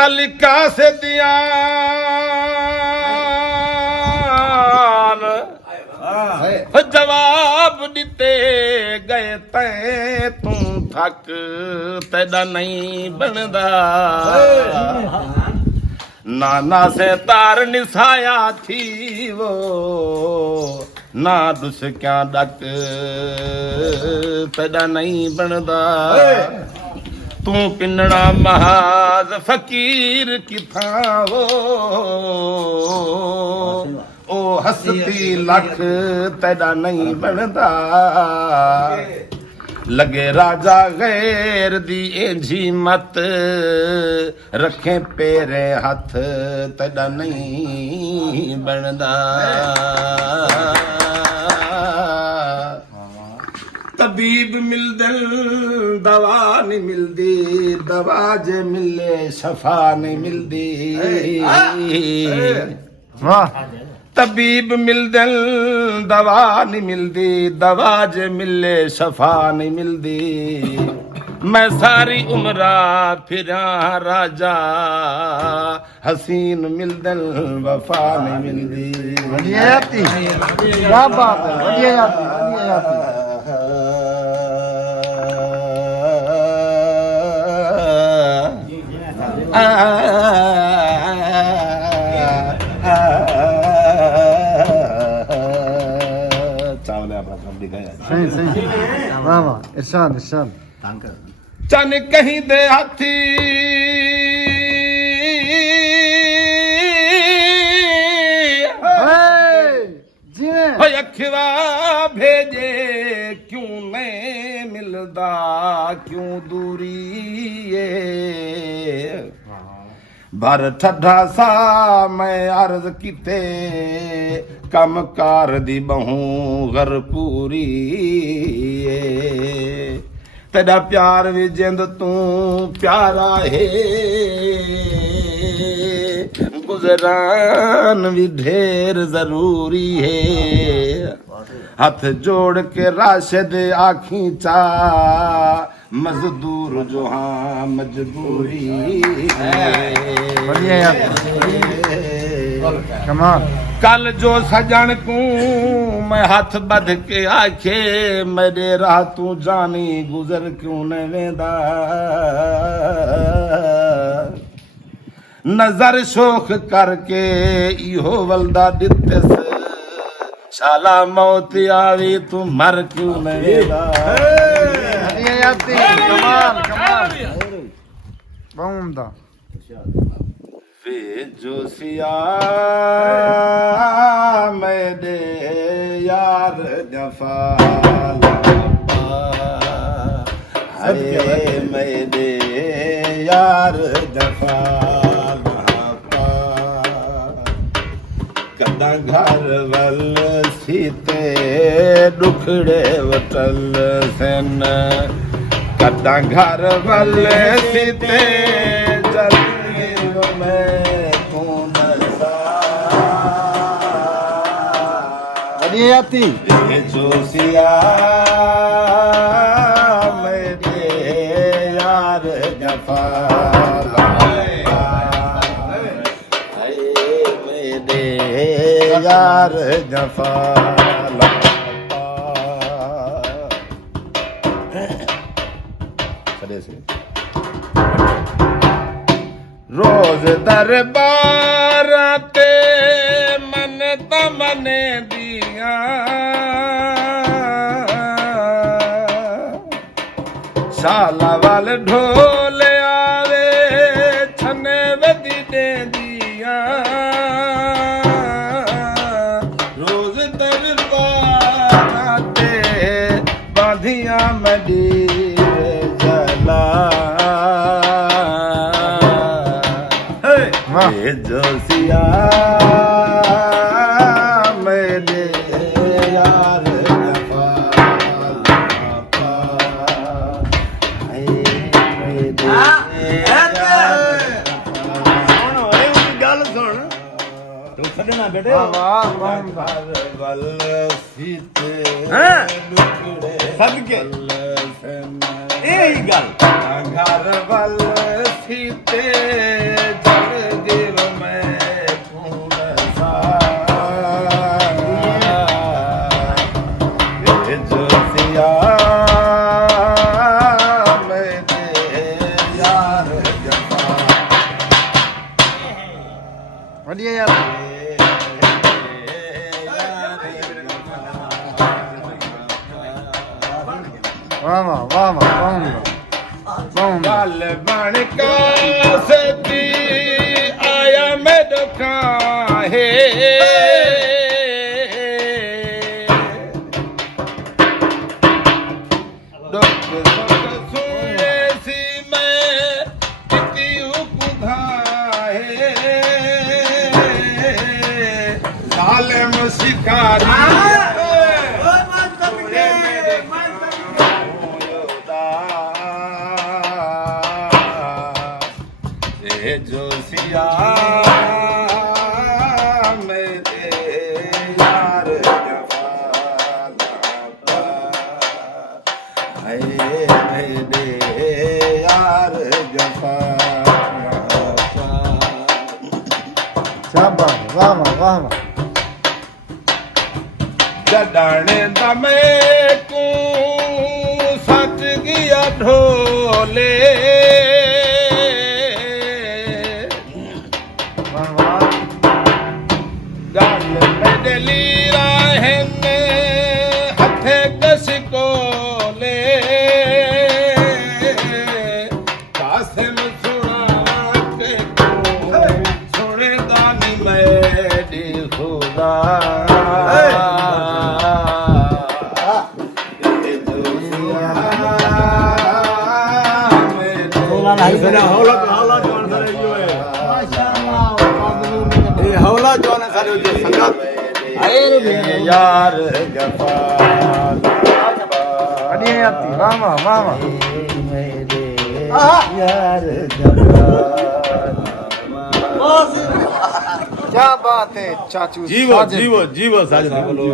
कालिका से दिया जवाब दिते गए तैं तू थक तेरा नहीं बनदा नाना से तार निसाया थी वो ना दुस क्या डक तेरा नहीं बनदा तू पिंडड़ा महाज फकीर किथा ओ हसती लख तेरा नहीं बनदा लगे राजा गैर दी एंझी मत रखे पेरे हथ तेरा नहीं बनदा तबीब मिलदन दवा नहीं मिलदी दवा जे मिले शफा नहीं मिलदी तबीब मिलदन दवा नहीं मिलदी दवा जे मिले शफा नहीं मिलदी मैं सारी उम्रा फिरा राजा हसीन मिलदन वफा नहीं मिलदी क्या बात है बढ़िया जाती सही वाह वाह इरशाद इरशाद चन कहीं दे हाथी अखवा भेजे क्यों नहीं मिलदा क्यों दूरी भर ठड्डा सा मैं अर्ज किते कम कार दी बहू घर पूरी तेरा प्यार भी जिंद तू प्यारा है गुजरान भी ढेर जरूरी है हाथ जोड़ के राशिद आखी चा मजदूर जो हाँ मजबूरी बढ़िया यार कमाल कल जो सजन को मैं हाथ बध के आखे मेरे राह तू जानी गुजर क्यों न वेंदा नजर शोख करके इहो वल्दा दिते शाला मौत आवी तू मर क्यों न वेंदा कमाल कमाल बहुमदा वे जोशिया मेरे यार जफा अरे मेरे यार जफा कदा घर वल सीते दुखड़े वटल सन कदा घर वल सीते जल में तू नसा बढ़िया आती जोशिया मेरे यार जफा यार जफा रोज दरबार ते मन तमने दिया शाला वाल ढोल आवे छने वदी दे दिया बाधिया मदीर जला जोशिया मेरे यार गल सुन तू छड़ना बेटे वल सीते सदके यही गल घर वल सीते जफा बढ़िया यार वाह वाह वाह वाह बाउंदा गल बन का सदी आया मैं दुखा है दुख सुख सुने सी मैं किती उपधा है जालिम शिकारी जोशिया मेरे यार जफा मेरे यार जफा शाबाश वाह वाह वाह वाह जडाने दमे को सच गया ढोले गल मेडली राहन हथे कस को ले कासिम सुना के को सुने दानी मेरी खुदा हौला जौन सारे जो संगत यार जफा बढ़िया याती वाह वाह वाह वाह यार जफा क्या बात है चाचू जीवो जीवो जीवो साजना बोलो